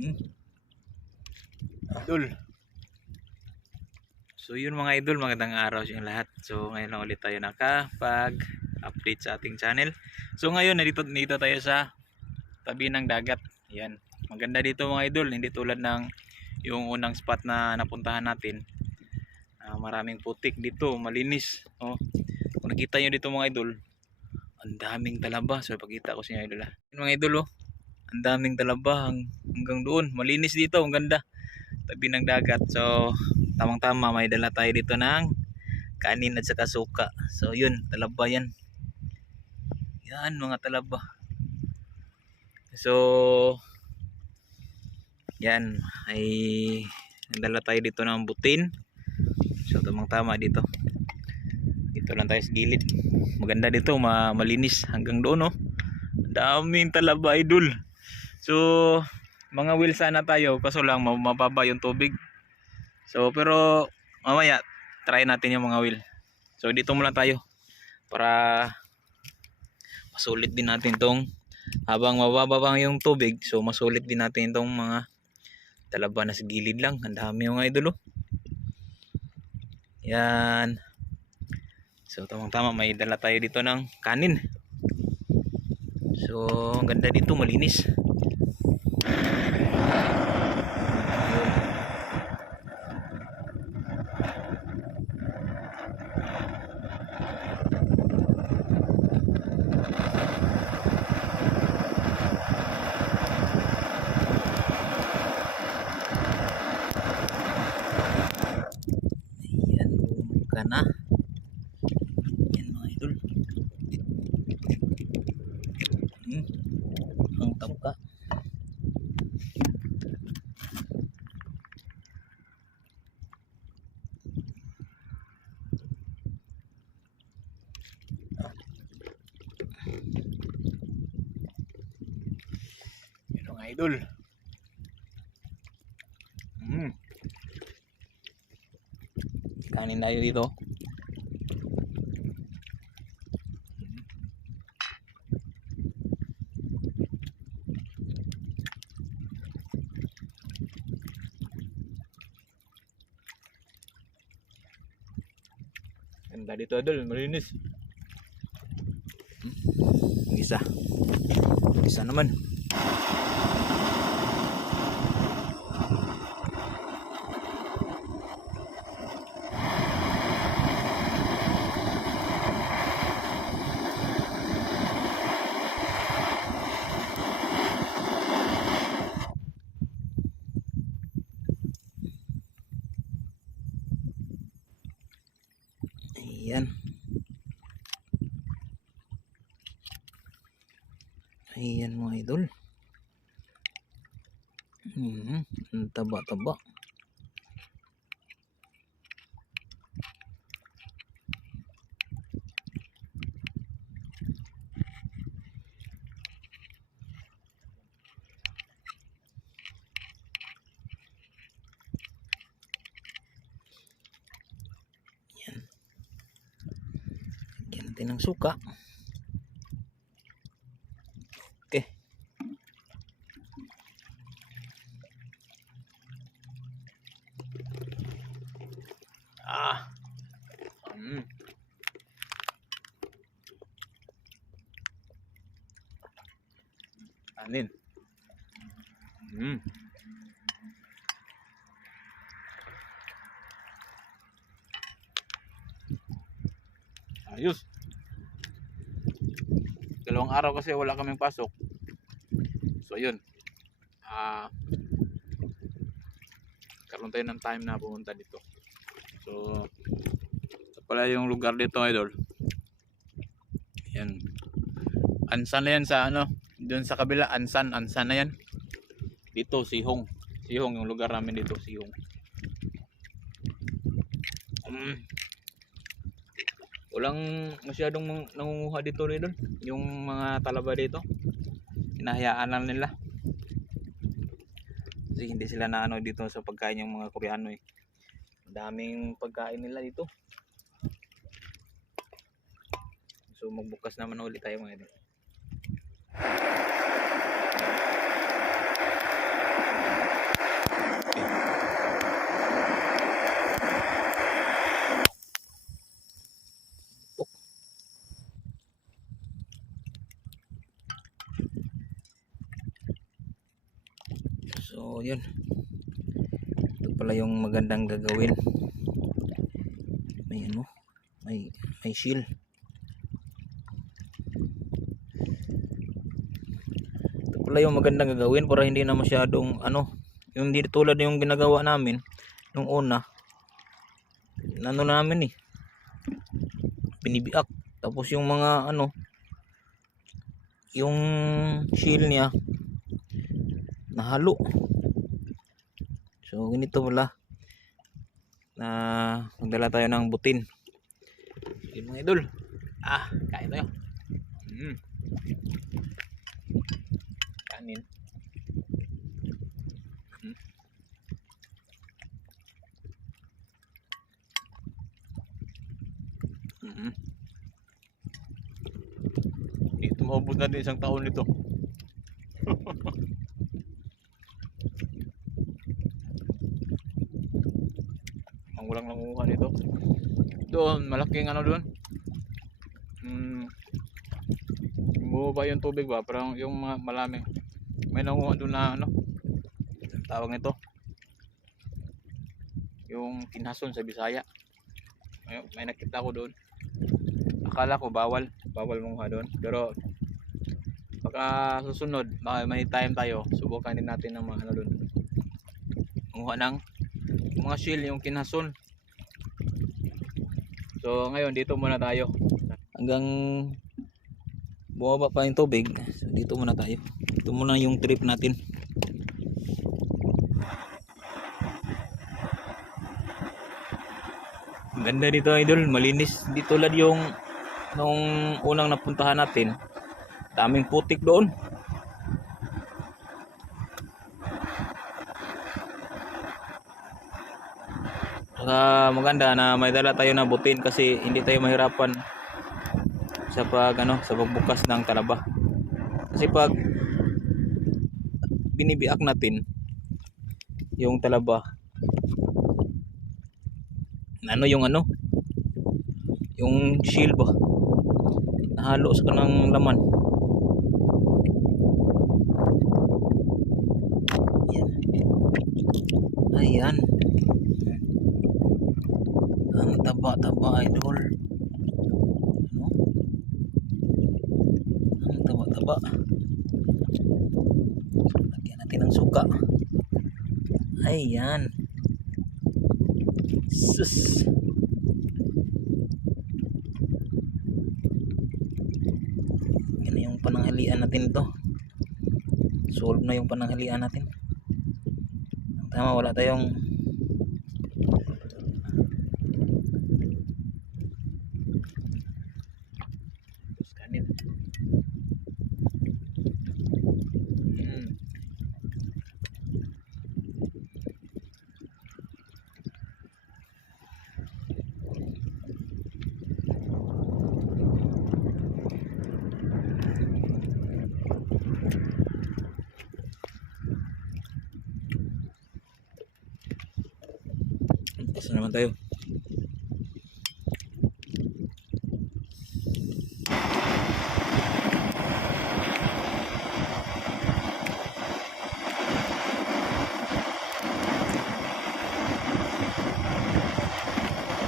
Hmm. Idol. So yun mga idol, magandang araw sa inyong lahat. So ngayon lang ulit tayo nakapag-update sa ating channel. So ngayon nandito tayo sa tabi ng dagat. Yan. Maganda dito mga idol, hindi tulad ng yung unang spot na napuntahan natin. Maraming putik dito, malinis. Oh. Kung nakita nyo dito mga idol, ang daming talaba. So ipakita ko sa inyo idol. Mga idol, oh, ang daming talaba hanggang doon. Malinis dito, ang ganda. Tabi ng dagat. So tamang tama, may dala tayo dito ng kanin at saka suka. So yun, talaba yan. Yan mga talaba. So yan, ay dala tayo dito ng butin. So tamang tama dito. Dito lang tayo sa gilid. Maganda dito, malinis hanggang doon, oh. Daming talaba idol. So mga wheel sana tayo, kaso lang mababa yung tubig. So pero mamaya try natin yung mga wheel. So dito muna tayo para masulit din natin tong habang mababa pa yung tubig. So masulit din natin tong mga talaba na sa gilid lang. Ang dami yung idol, oh. Yan. So tamang tama, may dala tayo dito ng kanin. So ang ganda dito, malinis. Yan, bumungka na. Yan mga idol. Ang tangka. Yan mga idol. Kanin tayo dito. Ganda dito idol, malinis. Isa. Isa naman. Ayan. Ayan mga idol. Ang taba-taba. Ayan. Lagyan natin ng suka. Okay. Anin. Ayos. Dalawang araw kasi wala kaming pasok. So ayun. Karoon tayo ng time na pumunta dito. So ito pala yung lugar dito idol. Yan. Ansan na yan sa ano, doon sa kabila, Ansan na yan. Dito Sihong yung lugar namin dito, Sihong. Walang masyadong nangunguha dito idol. Yung mga talaba dito, hinahayaan lang nila. Kasi hindi sila na ano dito sa pagkain yung mga Koreano eh. Daming pagkain nila dito. So magbukas naman ulit tayo mga idol. So yun, ito pala yung magandang gagawin. May ano, may shield. Ito pala yung magandang gagawin para hindi na masyadong ano, yung hindi tulad yung ginagawa namin nung una. Ano namin binibiak, tapos yung mga ano, yung shield niya nahalo. So ganito pala na magdala tayo ng butin. Yun mga idol, kain tayo. Kanin. Ito maubos natin isang taon nito. Ang walang nanguha nito. Doon, malaking ano doon. Bumaba yung tubig ba? Parang yung malaming. May nanguha doon na ano. Ang tawag nito. Yung kinhason sa Bisaya. May nakita ko doon. Akala ko bawal manguha doon. Pero baka susunod, baka may time tayo, subukan din natin ng mga ano doon. Manguha ng mga shell, yung kinhason. So ngayon dito muna tayo hanggang bumaba pa yung tubig. So dito muna tayo. Ito muna yung trip natin. Ang ganda dito idol, malinis. Di tulad yung nung unang napuntahan natin, daming putik doon. Maganda na may dala tayo na butin kasi hindi tayo mahirapan sa sa pagbukas ng talaba. Kasi pag binibiak natin yung talaba, yung shield ba, nahalo sa kanang laman. Ayan. Ang taba idol. Ang taba. Lagyan natin ng suka. Ayan. Sus. Yan na yung pananghalian natin ito. Solve na yung pananghalian natin. Tama, wala tayong kanin. Tapos naman tayo.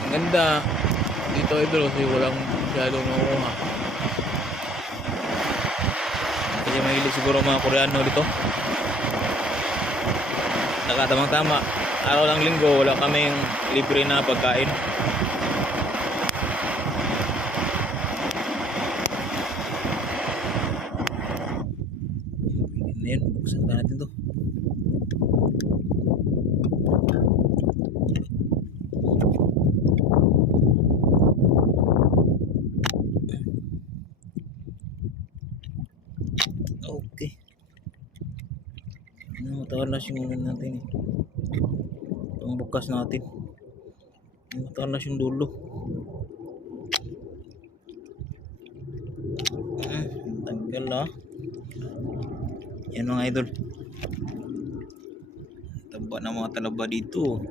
Ang ganda dito idol kasi walang masyadong nakuha. Kasi mahilig siguro mga Koreano dito. Nakatamang-tama, araw ng linggo wala kaming libre na pagkain. Ayan, buksan na natin to. Okay. Matalas yung natin itong bukas natin. Matalas yung dulo. Tanggal yan mga idol. Taba ng mga talaba dito.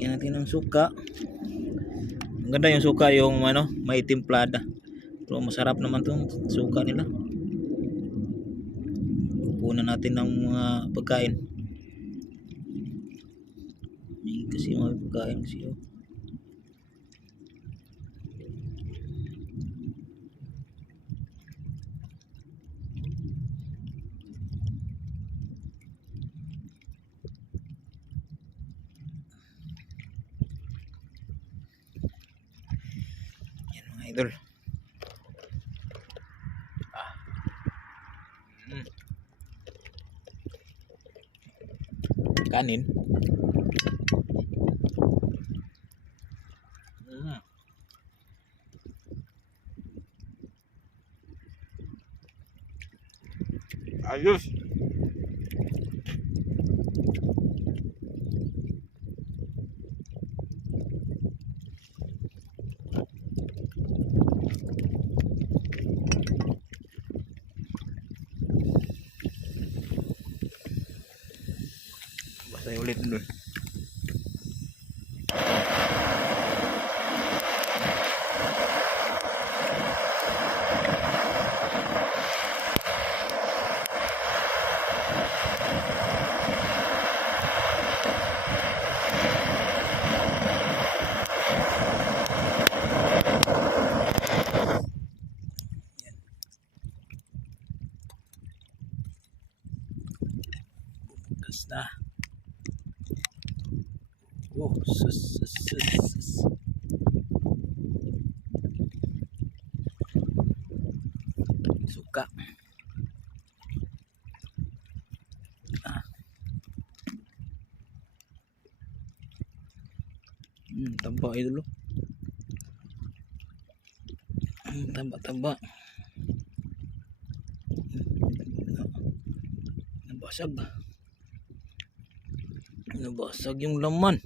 Yan natin ng suka. Ang ganda yung suka, yung may timplada. Pero masarap naman tong suka nila. kunan natin ng mga pagkain. May kasi mga pagkain kasi oh. Yan mga idol. Kanin. Ayos. Basta ulit dun. Bukas na. Oh, sus. Suka. Tamba idol. Tamba. Nabasag yung laman.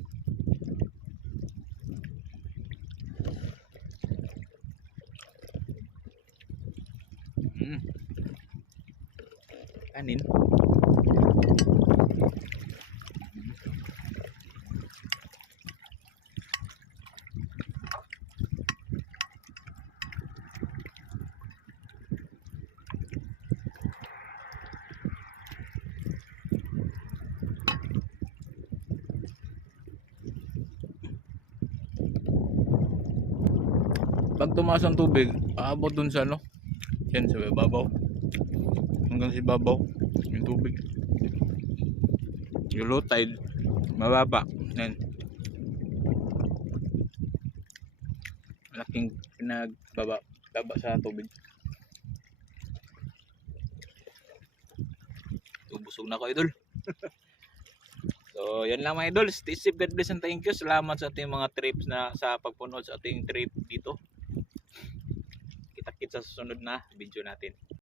Kanin. Pag tumaas ang tubig, aabot dun sa ano? Yan sa babaw. Hanggang sa babaw yung tubig. Yung low tide, mababa. Yan. Malaking pinagbaba sa tubig. Busog na ako idol. So yan lang mga idol. Stay safe, God bless and thank you. Salamat sa ating mga trips na sa pagpunod sa ating trip dito. Kita-kits sa susunod na video natin.